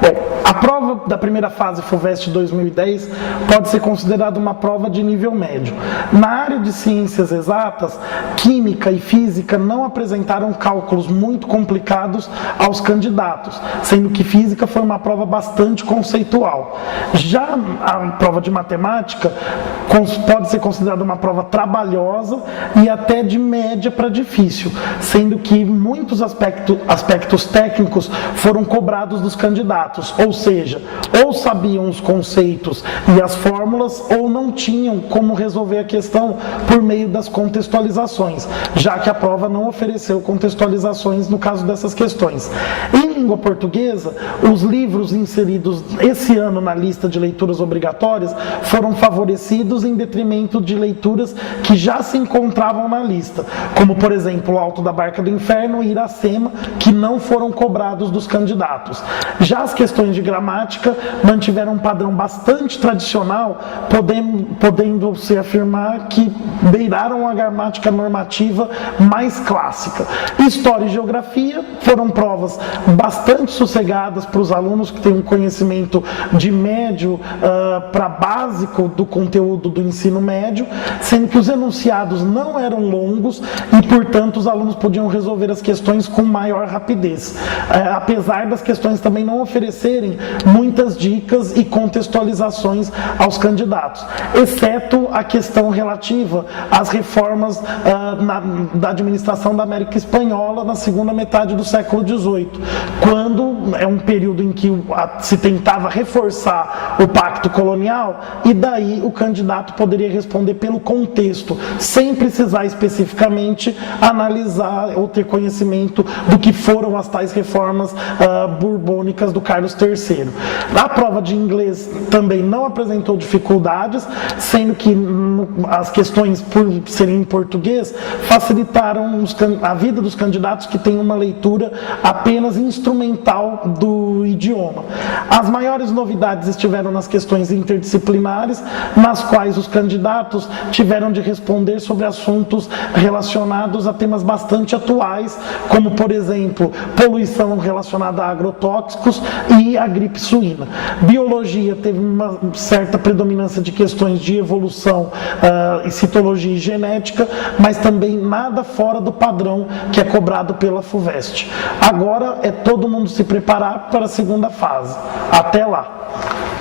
Bom, a prova da primeira fase FUVEST 2010 pode ser considerada uma prova de nível médio. Na área de ciências exatas, química e física não apresentaram cálculos muito complicados aos candidatos, sendo que física foi uma prova bastante conceitual. Já a prova de matemática pode ser considerada uma prova trabalhosa e até de média para difícil, sendo que muitos aspectos técnicos foram cobrados dos candidatos, ou seja, ou sabiam os conceitos e as fórmulas, ou não tinham como resolver a questão por meio das contextualizações, já que a prova não ofereceu contextualizações no caso dessas questões. Em língua portuguesa, os livros inseridos esse ano na lista de leituras obrigatórias foram favorecidos em detrimento de leituras que já se encontravam na lista, como, por exemplo, O Alto da Barca do Inferno e Iracema, que não foram cobrados dos candidatos. Já as questões de gramática mantiveram um padrão bastante tradicional, podendo-se afirmar que beiraram a gramática normativa mais clássica. História e Geografia foram provas bastante sossegadas para os alunos que têm um conhecimento de médio para básico do conteúdo do ensino médio, sendo que os enunciados não eram longos e, portanto, os alunos podiam resolver as questões com maior rapidez, apesar das questões também não oferecerem muitas dicas e contextualizações aos candidatos, exceto a questão relativa às reformas da administração da América Espanhola na segunda metade do século XVIII, quando é um período em que se tentava reforçar o pacto colonial, e daí o candidato poderia responder pelo contexto, sem precisar especificamente analisar ou ter conhecimento do que foram as tais reformas borbônicas do Carlos III. A prova de inglês também não apresentou dificuldades, sendo que as questões, por serem em português, facilitaram a vida dos candidatos que têm uma leitura apenas instrumental do idioma. As maiores novidades estiveram nas questões interdisciplinares, nas quais os candidatos tiveram de responder sobre assuntos relacionados a temas bastante atuais, como, por exemplo, poluição relacionada a agrotóxicos e a gripe suína. Biologia teve uma certa predominância de questões de evolução e citologia e genética, mas também nada fora do padrão que é cobrado pela FUVEST. Agora é todo mundo se preparar para a segunda fase. Até lá!